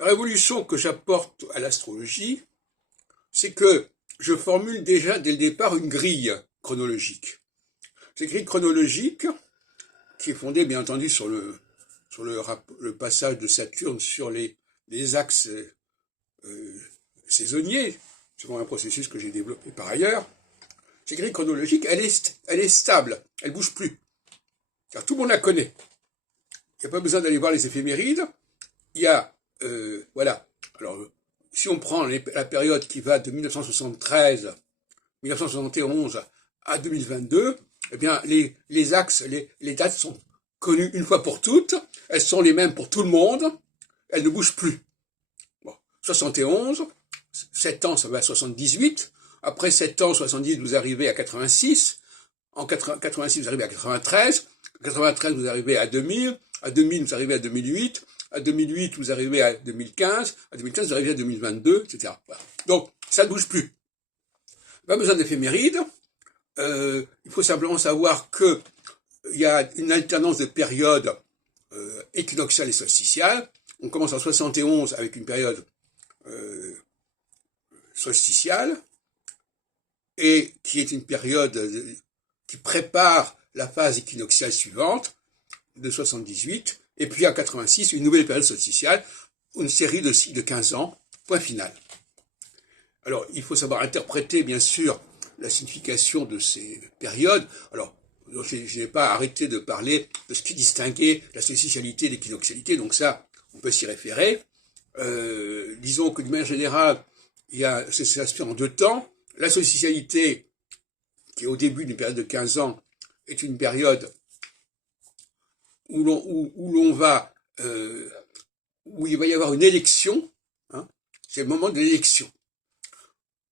La révolution que j'apporte à l'astrologie, c'est que je formule déjà dès le départ une grille chronologique. Cette grille chronologique, qui est fondée bien entendu sur le passage de Saturne sur les axes saisonniers, selon un processus que j'ai développé par ailleurs, cette grille chronologique, elle est stable, elle ne bouge plus. Car tout le monde la connaît. Il n'y a pas besoin d'aller voir les éphémérides. Il y a, voilà. Alors, si on prend la période qui va de 1973, 1971 à 2022, eh bien, les axes, les dates sont connues une fois pour toutes. Elles sont les mêmes pour tout le monde. Elles ne bougent plus. Bon. 71, 7 ans, ça va à 78. Après 7 ans, 70, vous arrivez à 86. En 86, vous arrivez à 93. 93, vous arrivez à 2000. À 2000, vous arrivez à 2008. À 2008, vous arrivez à 2015. À 2015, vous arrivez à 2022, etc. Voilà. Donc, ça ne bouge plus. Pas besoin d'éphémérides. Il faut simplement savoir qu'il y a une alternance de périodes équinoxiales et solsticiales. On commence en 71 avec une période solsticiale et qui est une période qui prépare la phase équinoxiale suivante de 78, et puis en 86, une nouvelle période solsticiale, une série de 15 ans, point final. Alors, il faut savoir interpréter, bien sûr, la signification de ces périodes. Alors, je n'ai pas arrêté de parler de ce qui distinguait la solsticialité et l'équinoxialité, donc ça, on peut s'y référer. Disons que d'une manière générale, ça se fait en deux temps. La solsticialité, qui est au début d'une période de 15 ans, est une période où il va y avoir une élection, hein, c'est le moment de l'élection,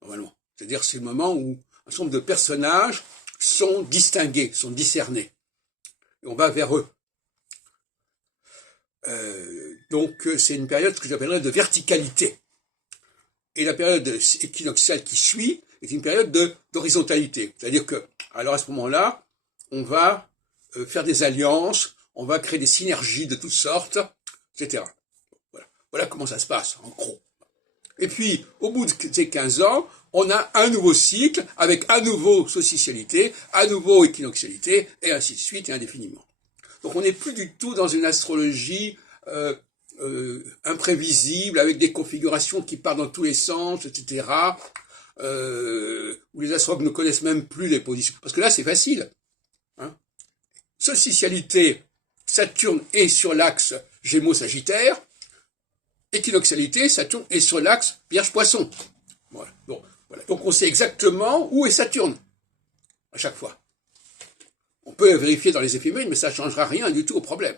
normalement. C'est-à-dire c'est le moment où un certain nombre de personnages sont distingués, sont discernés. Et on va vers eux. Donc c'est une période que j'appellerais de verticalité. Et la période équinoxiale qui suit est une période d'horizontalité. C'est-à-dire que, alors à ce moment-là, on va faire des alliances, on va créer des synergies de toutes sortes, etc. Voilà comment ça se passe, en gros. Et puis, au bout de ces 15 ans, on a un nouveau cycle, avec à nouveau solsticialité, à nouveau équinoxialité, et ainsi de suite, et indéfiniment. Donc on n'est plus du tout dans une astrologie imprévisible, avec des configurations qui partent dans tous les sens, etc., où les astrologues ne connaissent même plus les positions. Parce que là, c'est facile. Hein. Solsticialité, Saturne est sur l'axe Gémeaux-Sagittaire. Équinoxialité, Saturne est sur l'axe Vierge-Poisson. Voilà. Bon, voilà. Donc on sait exactement où est Saturne, à chaque fois. On peut vérifier dans les éphémérides, mais ça ne changera rien du tout au problème.